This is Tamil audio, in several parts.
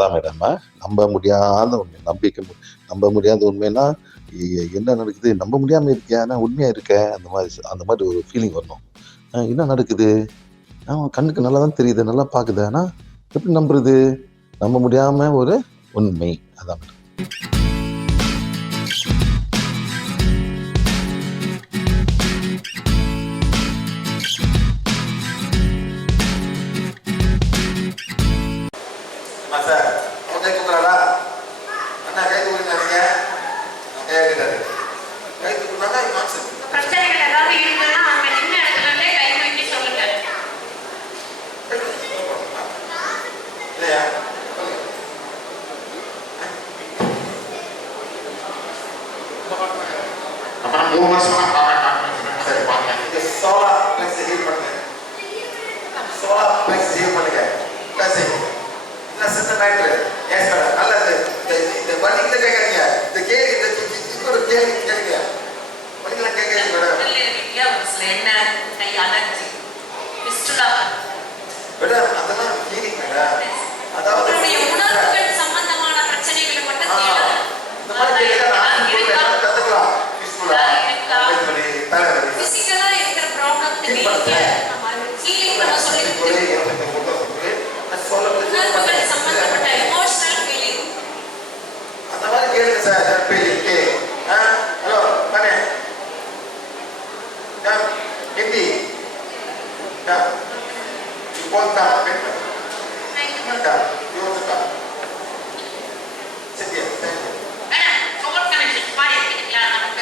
அதான் மேடம், நம்ப முடியாத உண்மை. நம்ப முடியாத உண்மைன்னா, என்ன நடக்குது? நம்ப முடியாம இருக்கியா? ஆனா உண்மையா இருக்க. அந்த மாரி ஒரு ஃபீலிங் வரணும். என்ன நடக்குது? கண்ணுக்கு நல்லா தான் தெரியுது, நல்லா பாக்குது. ஆனா எப்படி நம்புறது? நம்ப முடியாம ஒரு உண்மை. அதான் மேடம். சார் கை தூக்குறாடா அண்ணா, கை தூக்குறாங்க. கை தூக்குறாங்க. பிரச்சனைகள் ஏதாவது இருக்குன்னா அவங்க நின்ன இடத்துல கை தூக்கி சொல்லுங்க. இல்லையா? அப்புறம் 3 வருஷமா சரி பாருங்க. இது சோலா பிளக்ஸ் ஹீல் பண்ணுங்க. சோலா பிளக்ஸ் ஹீல் பண்ணுங்க. பிளஸ் இல்ல சின்ன மேட்டர். Yes madam. நல்லது. இந்த வலிக்குள்ள கேட்காதீங்க. இந்த கேள்வி இந்த ஒரு கேள்வி கேளுங்க. வலிக்குள்ள கேட்காதீங்க மேடம். என்ன கை அலர்ஜி பிஸ்டுலா மேடம் அதெல்லாம் ஹீலிங் மேடம். அதாவது உணர்வுகள் சம்பந்தமான பிரச்சனைகளை மட்டும் கேளுங்க. இந்த மாதிரி கேட்கலாம். கத்துக்கலாம். பிசிக்கலா இருக்கிற ப்ராப்ளத்துக்கு ஹீலிங் பண்ண சொல்லி உணர்வுகள் சம்பந்தப்பட்ட எமோஷனல் ஃபீலிங் அந்த மாதிரி கேளுங்க சார். ஹலோ தானே ஹிந்தி बोलता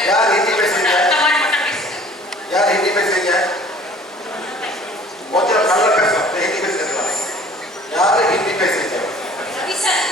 यार हिंदी பேசுறீங்க? யார் ஹிந்தி பேசுறீங்க? கொஞ்சம் நல்லா பேசணும். ஹிந்தி பேசுறீங்களா? யாரு ஹிந்தி பேசுறீங்க? Ravi sir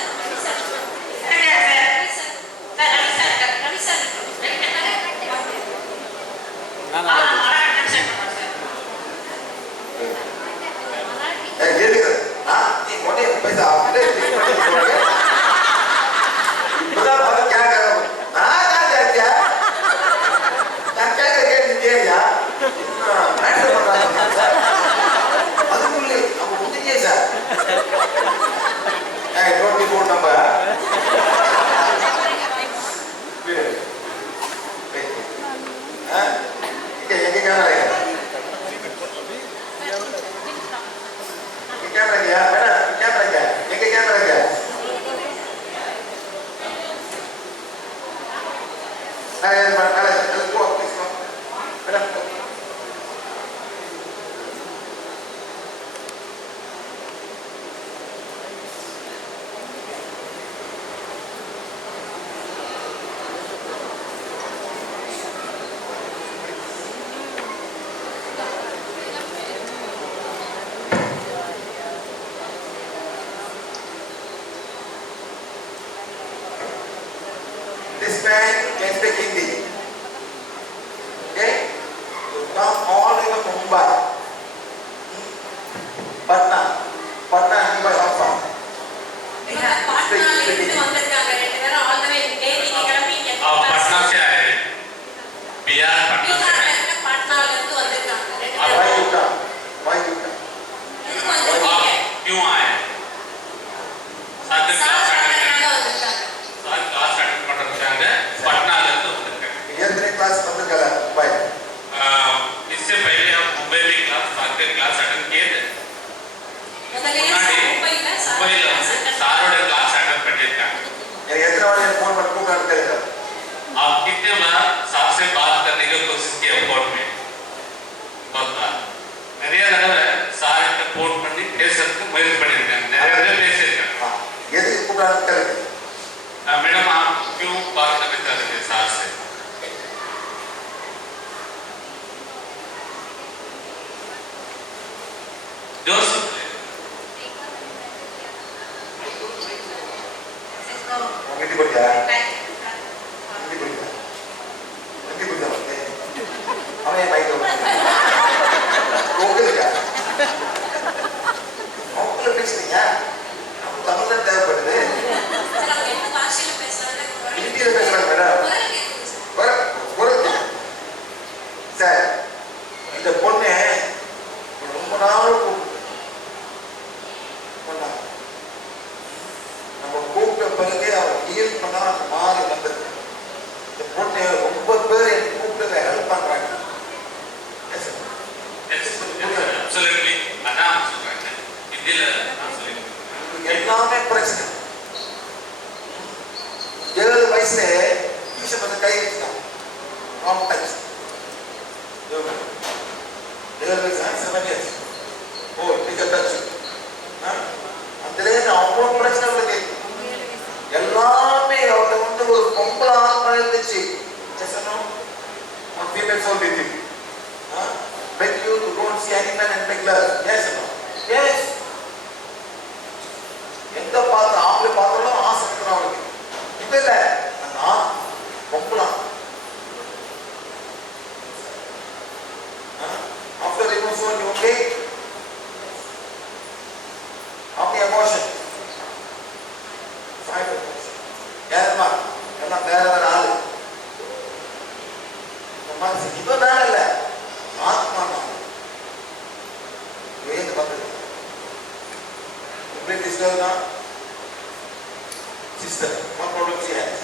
This man can speak Hindi. Okay? You come all the way to Mumbai. Patna, Mumbai, how far? Patna से आए हैं। बिहार पटना से आए हैं। Why you come? Why you come? आप क्यों आए? साथ क्लास अटेंड பண்ணுறாங்க. पटनाல இருந்து வந்திருக்காங்க. ஏற்கனவே கிளாஸ் வந்திருக்கல Mumbai. इससे पहले हम मुंबई में साथ क्लास अटेंड किए थे. मुंबईல सारोட क्लास अटेंड பண்ணிருக்காங்க. எத்தனை வாட்டி ஃபோன் பண்ணி கூப்பிட்டு தெரியல. आप कितने बार साहब से बात करने की कोशिश किए फोन में? बहुत बार. நிறைய தடவை சார் கிட்ட ஃபோன் பண்ணி பேசுறதுக்கு முயற்சி பண்ணிருக்காங்க. நிறைய தடவை பேசியிருக்காங்க. எதுக்கு கூப்பிட்டு தெரியல. मैडम आप क्यों बात करना चाहते थे सार से? जोश हिंदी बोल क्या है? हमें माइक दो. क्या? नहीं है. तमिल में क्या पढ़ते? हिंदी में பேசுறாங்க மேடம். சார் இந்த பொண்ணு ரொம்ப நாள் வயசுல டியூஷன் வந்து கை வச்சுட்டான் ராங் டச் 7 years ஓ டிக்க டச் அதுலேயே அவ்வளோ பிரச்சனை இருக்கு எல்லாமே அவர்கிட்ட வந்து ஒரு பொம்பளை ஆத்மா இருந்துச்சு on female soul with you beg you to don't see any man and make love yes or no yes எந்த பார்த்து ஆம்பளை பார்த்தாலும் ஆசை இருக்கிறோம் அவனுக்கு இப்ப இல்ல நான் பொம்பளை after emotion you okay how many emotion 5 emotion யாருமா எல்லாம் வேற வேற ஆளு மனசு இவன் வேற இல்ல ஆத்மா நான் ஏன் வந்து complete sister na sister what problem she has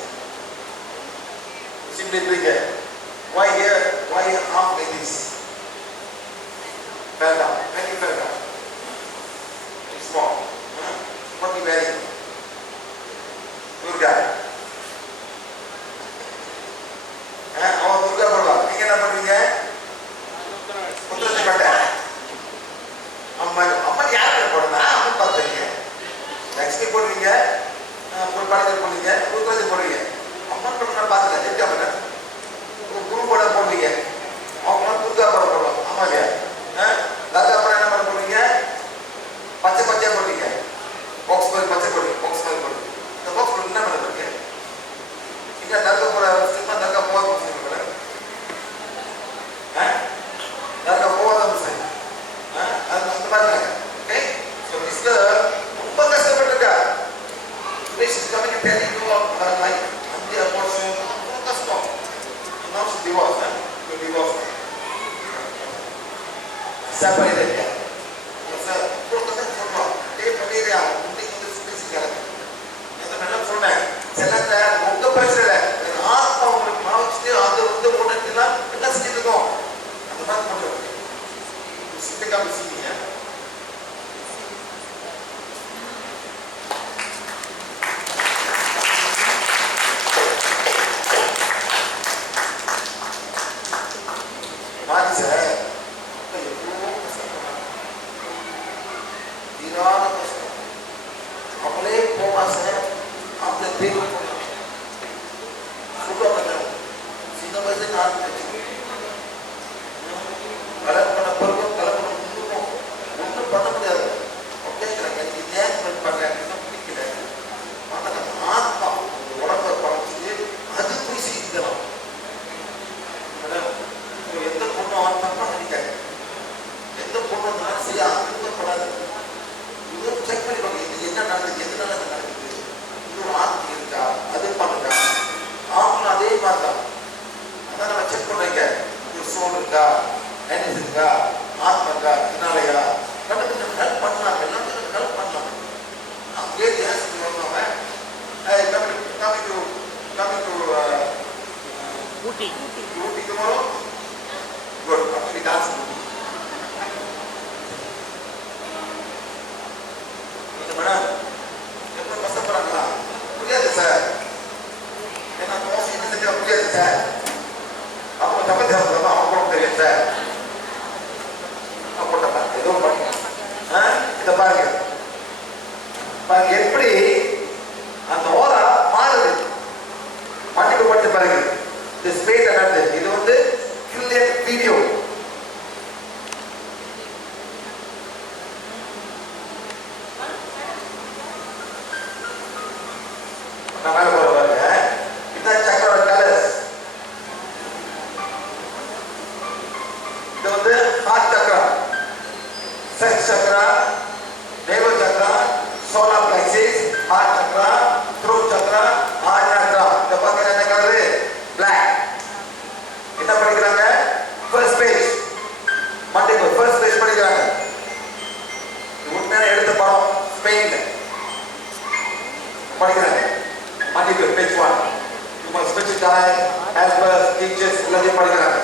simply bring her why here why half like this fell down when you fell down it's small what you wearing Durga அவன் துர்கா போடுவா நீங்க என்ன பண்ணுவீங்க புத்திரத்தை பட்ட அம்மா அம்மா யாருக்கு போடுறா அம்மா பார்த்துருங்க லட்சுமி போடுவீங்க ஒரு படத்தை போடுவீங்க புத்திரத்தை போடுவீங்க அம்மா போடுறா பார்த்துக்க எப்படி அம்மா குரு போட போடுவீங்க அவங்களாம் துர்கா போட போடுவாங்க ஆமா இல்லையா தாத்தா அப்புறம் என்ன பண்ண போடுவீங்க பச்சை பச்சையா போடுவீங்க பாக்ஸ் மாதிரி பச்சை போடுவீங்க பாக்ஸ் மாதிரி போடுவீங்க இந்த பாக்ஸ் போட்டு என்ன பண்ண போடுவீங்க இங்க தர்கா போட முஸ்லிமா தர்கா போகாத முஸ்லிம் கூட தர்கா போகாத முஸ்லிம் அது அந்த மாதிரி ஓகே ஸோ மிஸ்டர் ரொம்ப கஷ்டப்பட்டிருக்கா this is coming and telling you about her life and the abortion ரொம்ப கஷ்டம் now she divorced you divorced separated sir கொடுத்ததை சொல்றோம் டே பண்ணிடுறியா இன்னைக்கு வந்து பேசிக்கிறாங்க என்ன சொன்னேன் சிலத்தை உங்க பிரச்சனை ஆத்மா உங்களுக்கு மாவச்சுட்டு அது வந்து உடனே என்ன செஞ்சுட்டு இருக்கோம் அந்த மாதிரி பண்ணுவோம் சிந்திக்காம செய்யுங்க மாதிரி சார் எவ்வளோ கஷ்டப்படுறாங்க தீராத கஷ்டம் அவங்களே போவா சார் அவங்கள தேடி போனாங்க சொல்லுவாங்க சின்ன வயசுல ஆரம்பிச்சு கல்யாணம் பண்ண பிறகும் கல்யாணம் பண்ண முன்னுக்கும் ஒன்றும் பண்ண முடியாது கேட்குறாங்க இது ஏன் பண்ணுறாங்க பிடிக்கல ஆனால் ஆத்மா உடம்பை பழச்சிட்டு அது போய் செய்யலாம் எந்த பொண்ணு ஆத்மா நினைக்காது எந்த பொண்ணு இருந்தாலும் செய்ய ஆத்மப்படாது இது செக் பண்ணிப்பாங்க இது என்ன நடக்குது எதனால இது நடக்குது இது ஒரு ஆத்மா இருக்கா அது பண்ணுறா அவங்களும் அதே மாதிரி தான் அதான் நம்ம செக் பண்ணுறீங்க ஒரு சோல் இருக்கா எனர்ஜி இருக்கா ஆத்மா இருக்கா இதனாலயா கண்டிப்பாக ஹெல்ப் பண்ணலாம் எல்லாமே ஹெல்ப் பண்ணலாம் அப்படியே ஏன் சொல்லுவாங்க coming to Ooty tomorrow good actually dance madam எப்போ கஷ்டப்படுறாங்களா புரியாது சார் ஏன்னா மோசி என்ன செஞ்சா புரியாது சார் அப்புறம் தப்பி சாப்பிட்றோம் அவங்க தெரியும் சார் போட்டா ஏதோ பண்ணி இதை பாருங்க பாருங்க எப்படி அந்த ஓரா மாறுது மன்னிப்பு பட்டு பாருங்க இந்த ஸ்பேஸ் என்னது இது வந்து கில்லியன் வீடியோ நான் மேல போற பாருங்க இதான் சக்கரோட கலர்ஸ் இது வந்து ஹார்ட் சக்கரா செக்ஸ் சக்கரா நேவல் சக்கரா சோலார் பிளெக்ஸஸ் ஹார்ட் சக்கரா த்ரோட் சக்கரா ஆஜ் சக்கரா இந்த பக்கம் என்ன கலரு பிளாக் என்ன படிக்கிறாங்க first page multiple first page படிக்கிறாங்க உண்மையான எடுத்த படம் ஸ்பெயின்ல படிக்கிறாங்க multiple page 1 you must switch it on helpers teachers எல்லாத்தையும் படிக்கிறாங்க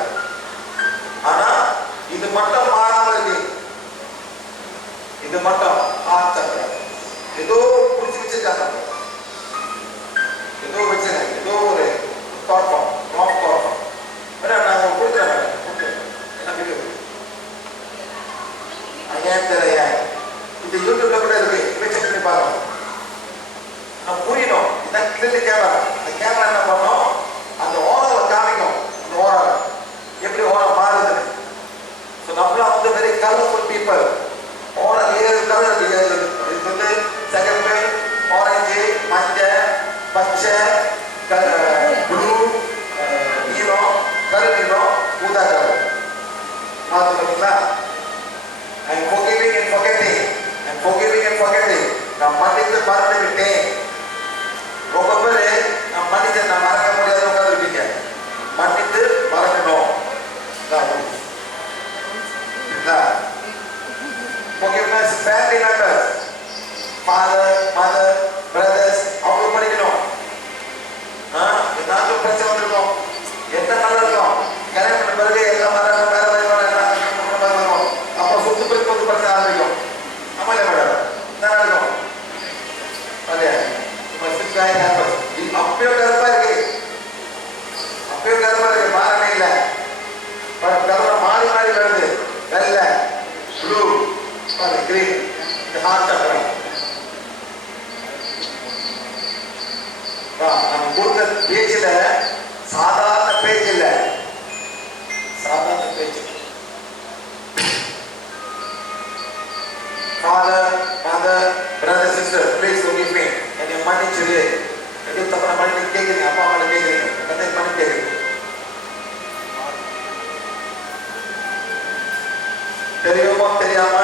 ஆனா இது மட்டும் மாறாம இருக்கு இது மட்டும் ஹார்ட் சக்கரா ஏதோ புடிச்சு வச்சிருக்காங்க ஏதோ வச்சிருக்காங்க ஏதோ ப்ளூ நீலம், கரு நீலம், ஊதா கலர் மாற்று பார்த்தீங்களா? I'm forgiving and forgetting. I'm forgiving and forgetting. நான் மன்னித்து மறந்து விட்டேன். ரொம்ப பேர் நான் மன்னிச்சேன் நான் மறக்க முடியாத உட்காந்துருப்பீங்க. மன்னித்து மறக்கணும். Forgiveness, family members, father, mother, brothers, அவங்க படிக்கணும். ஏதாச்சும் பிரச்சனை வந்திருக்கும், எந்த நல்லா இருக்கும், கல்யாணம் பண்ண பிறகு எல்லாம் வேற வரும். அப்போ சொத்து பிறகு வந்து பிரச்சனை ஆரம்பிக்கும். ஆமா இல்லையா மேடம்? என்ன நடக்கும்? அப்பயும் கருப்பா இருக்கு, அப்பயும் கருப்பா இருக்கு, மாறவே இல்லை. கலர் மாறி மாறி வருது. வெள்ளை, ப்ளூ, கிரீன், ஹார்ட் சக்கரம். நம்ம கொடுத்த பேஜ்ல சாதாரண பேஜ் இல்ல, சாதாரண page. Father, mother, brother, sister, please forgive me. என்னை மன்னிச்சிரு. எதுவும் தப்பா பண்ணி கேட்குறீங்க, அப்பா அம்மா கேட்குறீங்க, என்னை பண்ணி கேட்குறீங்க. தெரியுமோ தெரியாம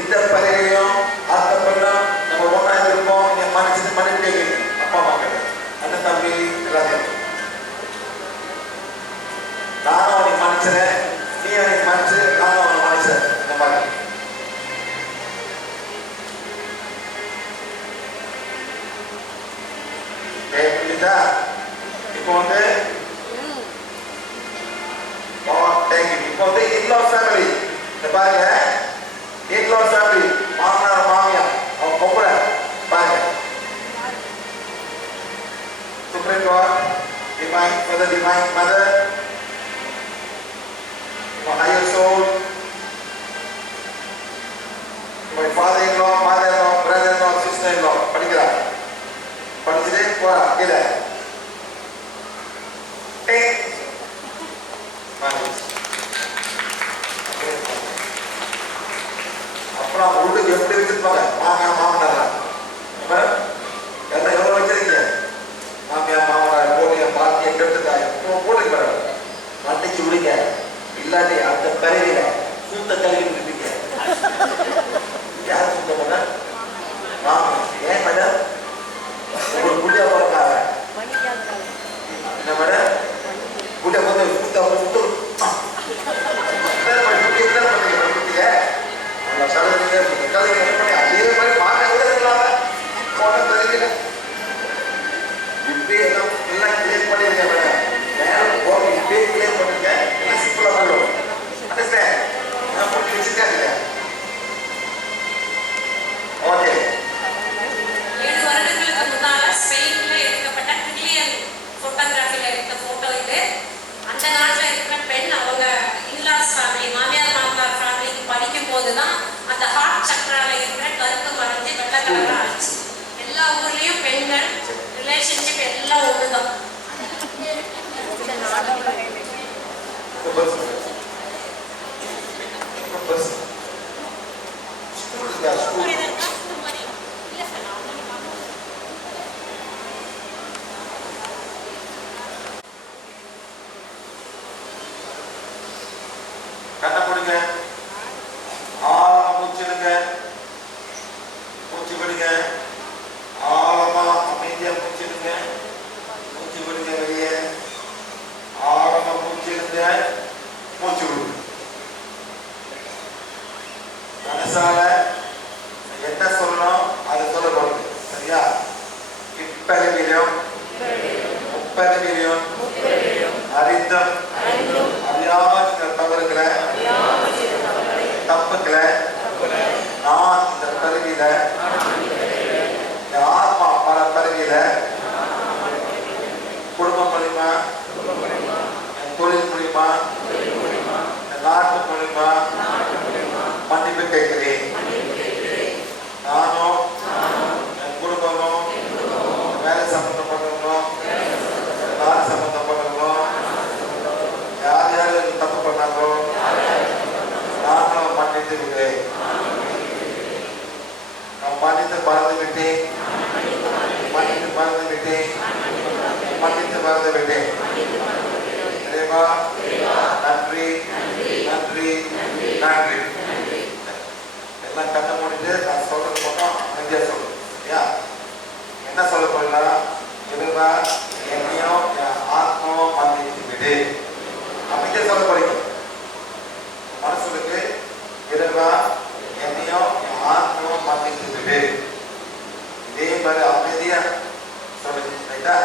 இந்த பரிகையும் அந்த பெண்ணும் நம்ம ஒன்றா இருப்போம். என்னை மன்னிச்சு பண்ணி கேட்குறீங்க அப்பா அம்மா கிட்ட, அண்ணன் தம்பி எல்லாத்தையும். நானும் அவனை மன்னிச்சேன், நீ அவனை மன்னிச்சு, நானும் அவனை மன்னிச்சேன். இந்த மாதிரி இப்போ வந்து இப்போ வந்து இன்லாஸ் ஃபேமிலி பாருங்க. இன்லாஸ் ஃபேமிலி, மாமனார் மாமியார், அவங்க பொம்பளை பாருங்க. Supreme court, divine father, divine mother, higher soul, my father-in-law, mother-in-law, brother-in-law, sister-in-law. படிக்கிறார், படிச்சுட்டு போறா கீழே. அப்புறம் உள்ளுக்கு எப்படி வச்சிருப்பாங்க மாமியார் மாமனார் எல்லாம் எவ்வளவு வச்சிருக்கீங்க? மாமியார் மாமனார் போலிய பாத்திய கெட்டுதாய் போடுங்க பாருங்க. மன்னிச்சு விடுங்க, இல்லாட்டி அந்த கருவியில சூத்த கருவி இருப்பீங்க. யார் சுத்தம் பண்ண? ஏன் மேடம் ஒரு புள்ளியா பிறக்காத என்ன மேடம்? புள்ளிய வந்து சுத்த சுத்து அதே மாதிரி மாற்ற கூட இருக்கலாம தெரிஞ்சுக்க. இப்பே எல்லாம் கிளியர் பண்ணிருக்கேன் மேடம். நேரம் போக இப்பே கிளியர் பண்ணிருக்கேன். எல்லாம் சிம்பிளா போயிடும். அண்டர்ஸ்டாண்ட்? போட்டு வச்சுருக்காங்க. ஓகே. 7 வருடங்களுக்கு முன்னால ஸ்பெயின்ல எடுக்கப்பட்ட கிளியர் போட்டோகிராஃபில எடுத்த போட்டோ இது. அந்த நாட்டில் இருக்கிற பெண் அவங்க இன்லாஸ் ஃபேமிலி, மாமியார் மாமனார் ஃபேமிலிக்கு படிக்கும் போதுதான் அந்த ஹார்ட் சக்கரால இருக்கிற கருப்பு மறைஞ்சு வெள்ளை கலரா ஆச்சு. எல்லா ஊர்லயும் பெண்கள் ரிலேஷன்ஷிப் எல்லாம் ஒண்ணுதான். கண்ணை கொடுங்க, ஆழமா மூச்சிடுங்க, மூச்சு விடுங்க, ஆழமா அமைதியா மூச்சிடுங்க, மூச்சு விடுங்க வெளியே, ஆழமா மூச்சிடுங்க, மூச்சு விடுங்க. மனசால என்ன சொல்லணும் அதை சொல்ல போறது, சரியா? இப்பறிவிலும் முப்பறிவிலும் அறிந்தும் அறியாத தவறுகளை தப்புகளை நான் இந்த பதவியில ஆத்மா பல பதவியில குடும்பம் மூலியமா, தொழில் மூலியமா, நாட்டு மூலியமா மன்னிப்பு கேட்கிறேன். நானும் என் குடும்பமும் வேலை சம்பந்தப்பட்டவங்களும் நாடு சம்பந்தப்பட்டவங்களும் யார் யார் தப்பு பண்ணாங்களோ நானும் மன்னித்து விடுகிறேன். நான் மன்னித்து மறந்து விட்டேன், மன்னித்து மறந்து மறந்து விட்டேன். இறைவா நன்றி நன்றி நன்றி. எல்லாம் கண்ணை மூடிட்டு நான் சொல்றது மட்டும் நன்றியா சொல்லணும். யா என்ன சொல்ல போறீங்களா? இறைவா என்னையும் என் ஆத்மாவும் மன்னித்து விடு. அமைதியா சொல்ல போறீங்க. மனசுக்கு இறைவா என்னையும் என் ஆத்மாவும் மன்னித்து விடு. இதே மாதிரி அமைதியா சொல்லுங்க. ரைட்டா?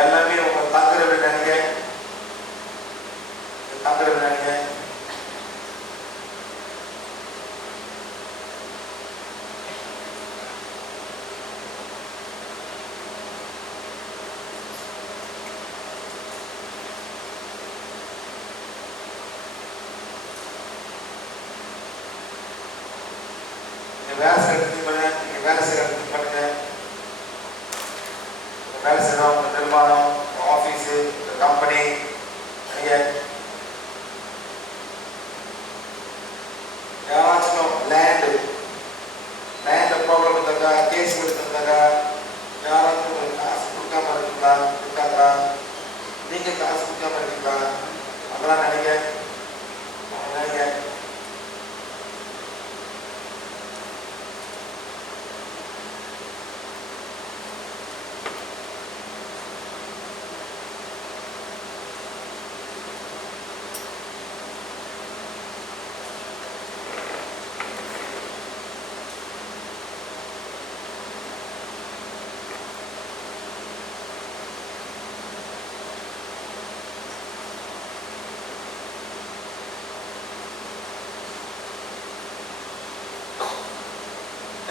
எல்லாமே உங்க தங்குற நினைங்க. தங்குற நினைங்க. வேலை செய்யறதுக்கு பண்ணுங்க. நீங்க வேலை செய்யறதுக்கு பண்ணுங்க. வேலை செய்யறோம் நிர்மாணம், ஆஃபீஸு, கம்பெனி, நீங்கள் யாராச்சும் லேண்டு ப்ராப்ளம் இருந்தாக்கா, கேஸ் கொடுத்துருந்தாக்கா, யாராச்சும் உங்களுக்கு காசு கொடுக்காம இருக்காங்களா, நீங்கள் காசு கொடுக்காம இருக்கீங்களா, அதெல்லாம் நினைங்க.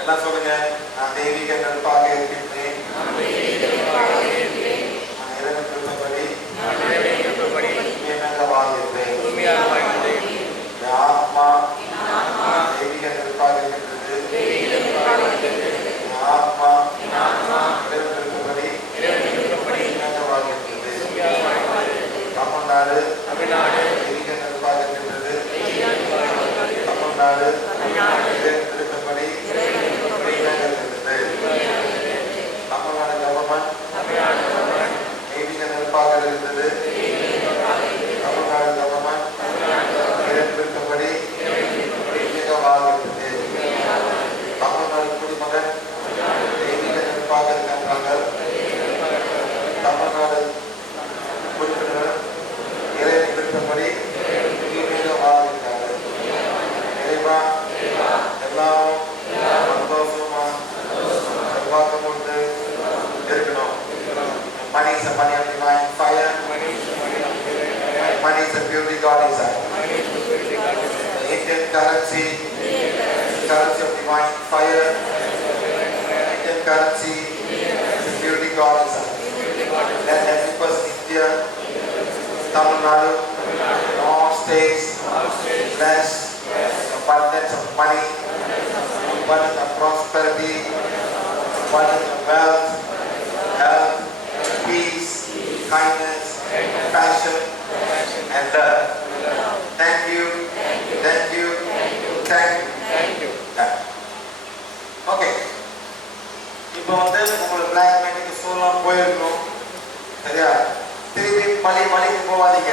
எல்லாம் சொல்லுங்க. நான் தெய்வீக நட்பாக இருக்கின்றேன். நான் இறைவன் விருப்பப்படி உண்மையாக வாழ்கின்றேன். என் ஆத்மா தெய்வீக நட்பாக இருக்கின்றது. என் ஆத்மா இறைவன் விருப்பப்படி உண்மையாக வாழ்கின்றது. தமிழ்நாடு தெய்வீக நட்பாக இருக்கின்றது. தமிழ்நாடு இறைவன் விருப்பப்படி தமிழ்நாடு கவர்மெண்ட் தெய்வீக நட்பாக இருந்தது. தமிழ்நாடு கவர்மெண்ட் விருப்பப்படி வாழ்கின்றது. தமிழ்நாடு குடிமகன் தெய்வீக நட்பாக இருக்கின்றார்கள். தமிழ்நாடு உறுப்பினர் இறைவன் விருப்பப்படி வாழ்கின்றார்கள். இறைவா எல்லாம் சந்தோஷமா செல்வாக்கம் கொண்டு இருக்கணும். Money is a money of divine fire. Money is a purely God inside. The Indian currency of divine fire. Indian currency is purely God inside. Let every person in India, Tamil Nadu, all states, bless abundance of money, abundance of prosperity, abundance of wealth, health, peace, kindness, passion, and love. Thank you. Thank you. Thank you. Okay. இப்போ வந்து உங்களுக்கு பிளாக் மேஜிக் சொல்லலாம் போயிருக்கணும். சரியா? திருப்பி மலைக்கு போவாதீங்க.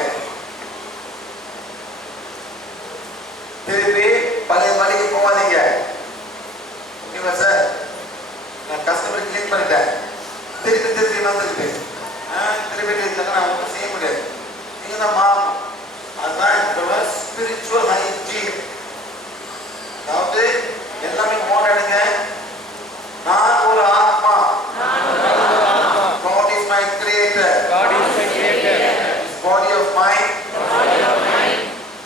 திருப்பி பழைய மலைக்கு போவாதீங்க. ஓகேவா சார்? நான் கஸ்டமர் கிளிக் பண்ணிட்டேன். திருப்பி வந்துருக்கு. செலிபிரிட்டி இருந்தாங்க, நான் ஒன்றும் செய்ய முடியாது. நீங்க தான் மாறணும். அதுதான் ஸ்பிரிச்சுவல் ஹைஜீன். அதாவது எல்லாமே மோடாடுங்க. நான் ஒரு ஆத்மா. God is my creator. This body of mine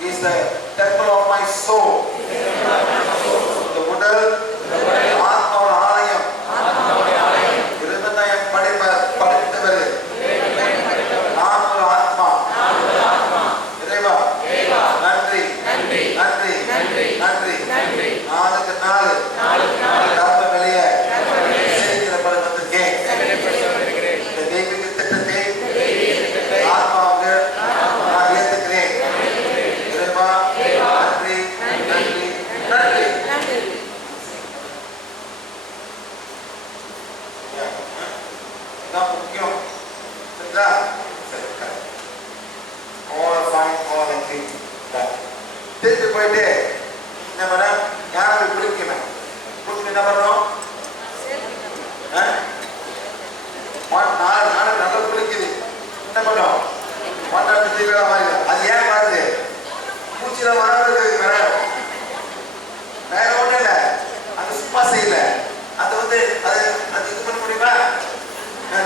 is the temple of my soul. இந்த உடல் ஆத்மாவோட ஆலயம். இறைவன் தான் என் படைத்தவர். நான் ஒரு ஆத்மா. இறைவா நன்றி நன்றி நன்றி நன்றி. நாளுக்கு நாள் கர்ம விலைய செய்திருப்பது வந்திருக்கேன். இந்த தெய்வீக திட்டத்தை ஆத்மாவுக்கு நான் ஏற்றுக்கிறேன். இறைவா நன்றி நன்றி நன்றி. இதுதான் முக்கியம். சரிங்களா? சரி. திருப்பி போயிட்டு என்ன பண்ண யாரை பிடிக்கணும். பிடிச்சி என்ன பண்ணணும்? நாலு நல்லா பிடிக்குது. என்ன பண்ணும்? மண்ணாட்டு தீவிர மாதிரி. அது ஏன் மாறுது? மூச்சில வராது. வேற ஒன்றும் இல்லை. அது சும்மா செய்யல. அது அது இது பண்ண முடியுமா?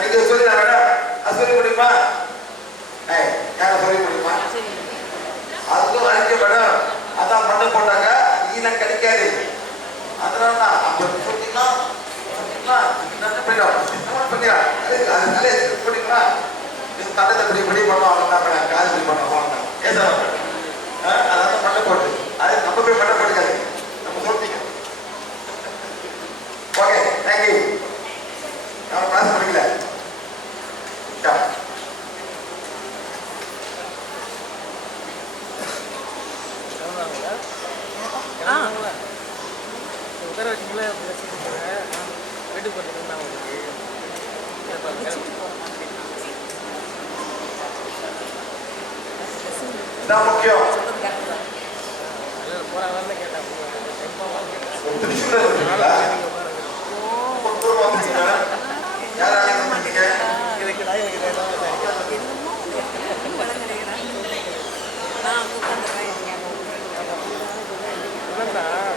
நீங்க சொல்லி மேடம் அது சொல்ல முடியுமா? யாரை சொல்ல முடியுமா? அதுவும் அழிக்க மேடம். அதான் மண்ணு போட்டாங்க ஈனம் கிடைக்காது. அதனால தான் அப்ப சொன்னீங்கன்னா தண்டத்தை படி பண்ணுவோம். காது படி பண்ணுவோம். அதான் மண்ணை போட்டு அது நம்ம போய் மண்ணை போட்டுக்காது. நம்ம சொல்லிட்டீங்க. Okay, thank you. நான் கிளாஸ் படிக்கல. உட்கார வச்சிங்களா வீட்டுக்கு போட்டுருந்தா உங்களுக்கு முக்கியம். போறாங்கன்னு கேட்டேன்.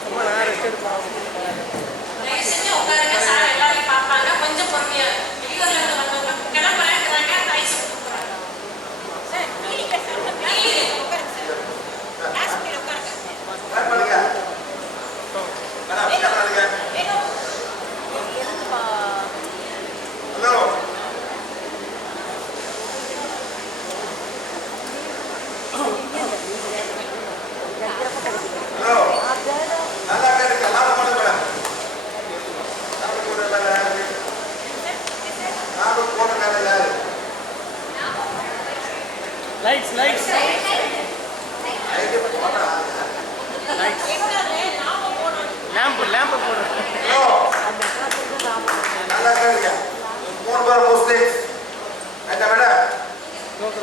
சும்மா நான் ரெஸ்ட் எடுப்பேன். தயவு செஞ்சு உட்காருங்க. சார் எல்லாரையும் பார்ப்பாங்க. கொஞ்சம் பொறுமையா வெளியூர்ல இருந்து வந்தவங்க கிளம்புறாங்க. தயவு செஞ்சு உட்காருங்க. சார் ஹலோ ஹலோ நல்லா இருக்கு. எல்லாரும் பண்ண மேடம். நானும் போன மேடம் யாரு? லைட்ஸ் லைட்ஸ் ஐடி போனா லேம்ப் லேம்ப் போடு. ஹலோ நல்லா இருக்கு. மூணு பேர் முஸ்லிம். என்ன மேடம்?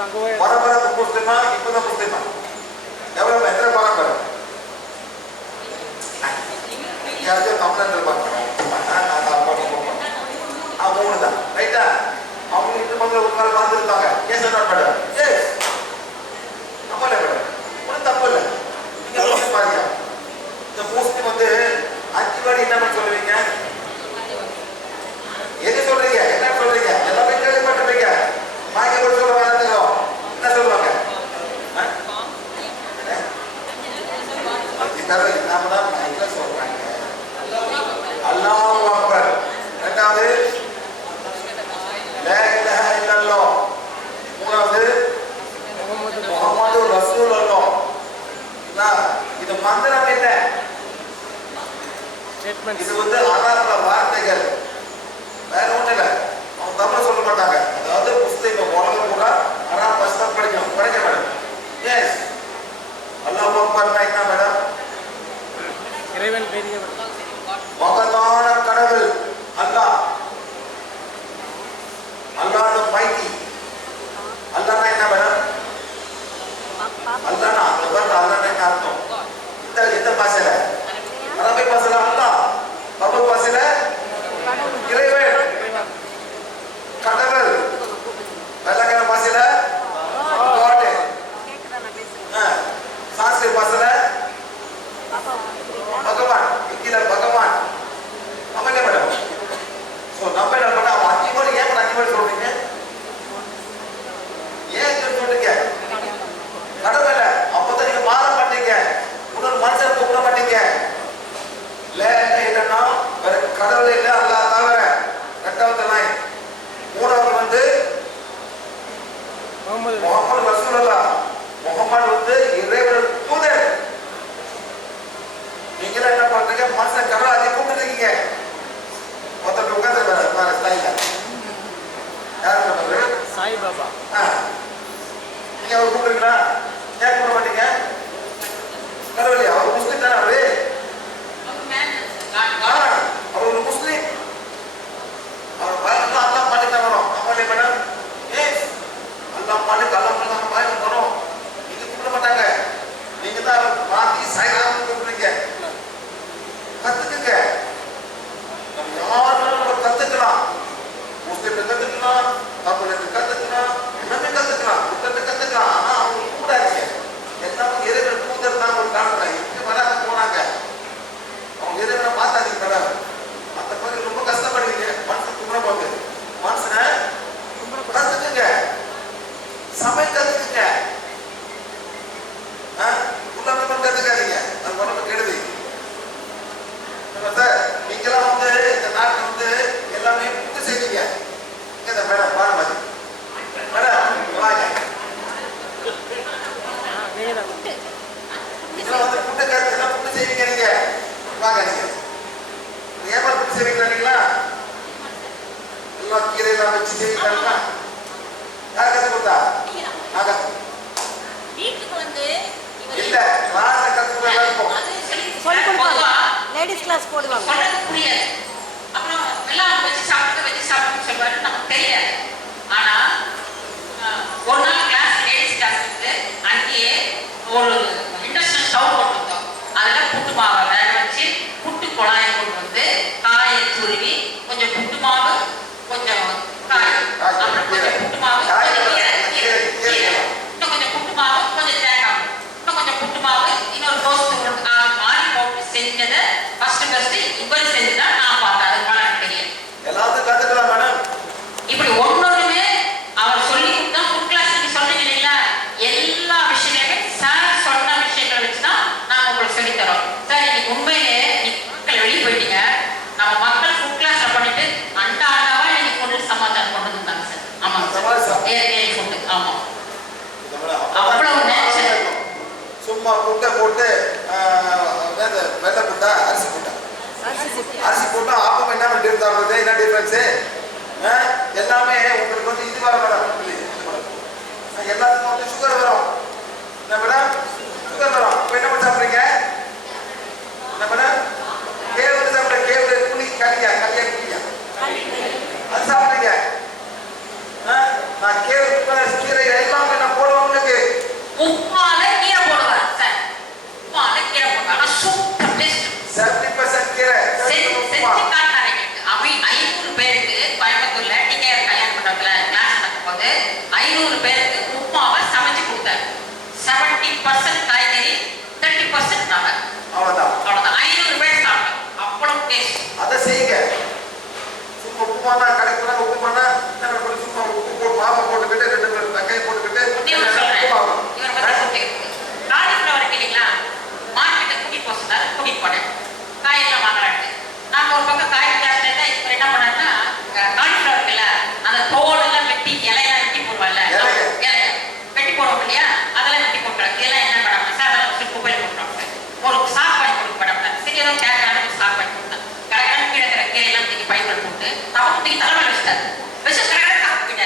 அங்கே போய் பரம்பரை முஸ்லிமா? இப்பதான் முஸ்லிமா? எவ்வளவு எத்தனை பரம்பரை? யாராச்சும் கம்ப்ளைண்ட் இருப்பாங்க. மூணு தான் ரைட்டா? அவங்க இட்டு மக்கள் ஒரு நாள் வாழ்ந்துருப்பாங்க. ஏன் சார் மேடம்? தப்பு இல்லை மேடம். ஒன்றும் தப்பு இல்லை. நீங்க பாருங்க. இந்த முஸ்லிம் வந்து 5 வாடி என்ன சொல்லுவீங்க? எது சொல்றீங்க? என்ன சொல்றீங்க? எல்லாமே கேள்விப்பட்டிருப்பீங்க. மாய்க்க கூட சொல்ல வேணாம். என்ன சொல்லுவாங்க? நாம தான் மைக்ல சொல்றாங்க. அல்லாஹ் அக்பர். ரெண்டாவது லா இலாஹா இல்லல்லாஹ். மூணாவது முஹம்மது ரசூலுல்லாஹ். இது மந்திரம் இல்ல. இது வந்து அல்லாஹ்வோட வார்த்தைகள். வேற ஒன்றும் இல்லை. அவங்க தமிழ் சொல்ல மாட்டாங்க. அதாவது முஸ்லீம் உலகம் கூட அராப் பஸ்தான் படிக்கணும். படிக்க மேடம். எஸ் அல்லாஹ் அக்பர்னா என்ன மேடம்? இறைவன் பெரியவர். மகத்தான கடவுள் அல்லாஹ். அல்லாஹ் மைட்டி. அல்லாஹ்னா என்ன மேடம்? அல்லாஹ்னா அந்த வார்த்தை அல்லாஹ்னா என்ன அர்த்தம்? இந்த பாஷையில அரபிக் பாஷையில அல்லாஹ், தமிழ் பாஷையில ரசூலுல்லாஹ் முகமது வந்து இறைவன் தூதர். நீங்க என்ன பண்றீங்க? மனுஷன் கடவுளாதி கூப்பிட்டுருக்கீங்க. ஒருத்தர் உட்கார்ந்து ஸ்டைல யார் பண்றது? சாய் பாபா. நீங்க அவர் கூப்பிடுறீங்களா? ஏன் கூப்பிட மாட்டீங்க? கடவுளே, அவர் முஸ்லிம் தானே? அவரு அவர் ஒரு முஸ்லிம். அவர் பயணம் அல்லா பாட்டுக்கு தான் வரும். அவங்களே மேடம் அல்லா பாட்டுக்கு அல்லா பாட்டு பயணம் வரும். நீங்க கூப்பிட மாட்டாங்க. நீங்க தான் மாத்தி சாய்ராம் கூப்பிடுறீங்க. கத்துக்குங்க. நம்ம யாரும் நம்ம கத்துக்கலாம். முஸ்லிம் கத்துக்கலாம், தமிழுக்கு கத்துக்கலாம், எல்லாமே கத்துக்கலாம், புத்தகத்தை கத்துக்கலாம். ஆனா அவங்க கூடாது. எல்லாரும் இறைவன் தூதர் தான் ஒரு காரணம். இங்க வராங்க போனாங்க. அவங்க இறைவனை பார்த்தாதீங்க மேடம். மற்ற பேர் ரொம்ப கஷ்டப்படுவீங்க. மனுஷன் கும்பிட போகுது. மனுஷனை கத்துக்குங்க, சமையல் கத்துக்குங்க. உள்ளாம கத்துக்காதீங்க, அது உடம்பு கெடுதி. நீங்களாம் வந்து இந்த நாட்டில் வந்து எல்லாமே புட்டு செய்வீங்க. மேடம் பாருங்க மேடம் வாங்க. இதெல்லாம் வந்து புட்டு கருத்து புட்டு செய்வீங்க. நீங்க வாங்க. நீங்க ஏமா புட்டு செய்வீங்களா? நீங்களா எல்லாம் கீரை எல்லாம் வச்சு செய்வீங்களா? யார் கத்து கொடுத்தா? வீட்டுக்கு வந்து இல்ல கிளாஸ் கத்து கொடுப்போம். லேடிஸ் கிளாஸ் போடுவாங்க. சொல்றது புரியாது. அப்புறம் எல்லாம் வச்சு சாப்பிட்டு சொல்லுவாரு, நமக்கு தெரியாது. ஆனா ஒரு நாள் கிளாஸ் லேடிஸ் கிளாஸ் வந்து அங்கேயே ஒரு இண்டஸ்ட்ரியல் ஸ்டவ் போட்டுருந்தோம். அதில் புட்டு மாவை வேக வச்சு புட்டு குழாயை கொண்டு வந்து காயை துருவி கொஞ்சம் புட்டு மாவு, கொஞ்சம் காய், அப்புறம் கொஞ்சம் புட்டு மாவு, கொஞ்சம் கீரை, இன்னும் கொஞ்சம் புட்டு மாவு, கொஞ்சம் தேங்காய், இன்னும் கொஞ்சம் புட்டு மாவு, இன்னொரு ரோஸ்ட் மாறி போட்டு செஞ்சதை ஃபர்ஸ்ட் இவர் செஞ்சுதான் நான் பார்த்தேன். அது எனக்கு தெரியும். எல்லாத்தையும் கத்துக்கலாம் மேடம். இப்படி ஒன்னொன்றுமே அவர் சொல்லி கொடுத்தா ஃபுட் கிளாஸ் நீங்க சொல்றீங்க இல்லைங்களா? எல்லா விஷயங்களுமே சார் சொன்ன விஷயங்களை வச்சுதான் நாங்க உங்களுக்கு சொல்லி தரோம். சார் இன்னைக்கு உண்மையிலே மக்கள் வெளியே போயிட்டீங்க. நம்ம மக்கள் ஃபுட் கிளாஸ்ல பண்ணிட்டு அண்டாவா இன்னைக்கு கொண்டு சமாச்சாரம் கொண்டு வந்தாங்க சார். ஆமாங்க சார், ஏற்கனவே ஃபுட்டு. ஆமா, அவ்வளவு நேச்சர். சும்மா புட்டை போட்டு வெள்ளை புட்டா அரிசி புட்டா அரிசி போட்டா ஆப்பம் என்ன பண்ணிட்டு என்ன டிஃபரன்ஸு? எல்லாமே உங்களுக்கு வந்து இது வர மேடம். எல்லாத்துக்கும் வந்து சுகர் வரும். என்ன மேடம்? சுகர் வரும். இப்போ என்ன பண்ணி சாப்பிட்றீங்க? என்ன மேடம்? கேவரு சாப்பிட்றேன். கேவரு புளி கலியா குடியா அது சாப்பிட்றீங்க. நான் கேவரு கீரை எல்லாமே நான் போடுவேன். உங்களுக்கு உப்புமால கீரை போடுவார் சார். உப்புமால கீரை போடுவாங்க. Super taste. 70% கீரை செஞ்சு காட்டாரு. 500 பேருக்கு கோயம்புத்தூர்ல நீங்க கல்யாணம் பண்றதுல கிளாஸ் நடக்கும் போது 500 பேருக்கு உப்புமாவை சமைச்சு கொடுத்தாரு. 70% காய்கறி, 30% நாங்க. அவ்வளவுதான். 500 பேர் சாப்பிட்டோம். அவ்வளவு டேஸ்ட். அதை செய்யுங்க. சும்மா உப்புமானா கடைக்குள்ள உப்புமானா சும்மா உப்பு போட்டு மாவை போட்டுக்கிட்டு 2 வெங்காயம் போட்டுக்கிட்டு இவர் பத்தி கூட்டி காலிஃப்ளவர் இல்லைங்களா? மார்க்கெட்டை கூட்டிட்டு போக சொன்னாரு. கூட்டிட்டு போனேன். காயெல்லாம் வாங்கலான்ட்டு நாங்க ஒரு பக்கம் காய் ஜாஸ்தியா இருந்தா இவர் என்ன பண்ணாருன்னா காலிஃப்ளவர் இருக்குல்ல, அந்த தோல் எல்லாம் வெட்டி இலையெல்லாம் வெட்டி போடுவாங்கல்ல, இலைய வெட்டி போடுவோம் இல்லையா? அதெல்லாம் வெட்டி போட்டுறாங்க. இதெல்லாம் என்ன பண்ணாங்க சார்? அதெல்லாம் குப்பையில் போட்டுறாங்க. ஒரு சாக்கு பண்ணி கொடுக்க மாட்டாங்க. சரி, ஏதோ கேட்கறாங்க, சாக்கு பண்ணி கொடுத்தேன். கடைக்கான கீழே இருக்கிற கீரையெல்லாம் தூக்கி பயன்படுத்தி போட்டு தவறு தூக்கி தலைமையில் வச்சுட்டாரு. வச்சு கடை காப்பிட்டாரு.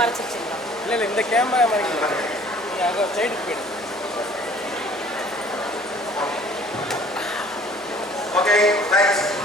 மறைச்சிருச்சுங்களா? இல்லை இல்லை இந்த கேமரா மறைக்கல, நீங்கள் அங்கே சைடுக்கு போயிடுங்க. Okay, thanks.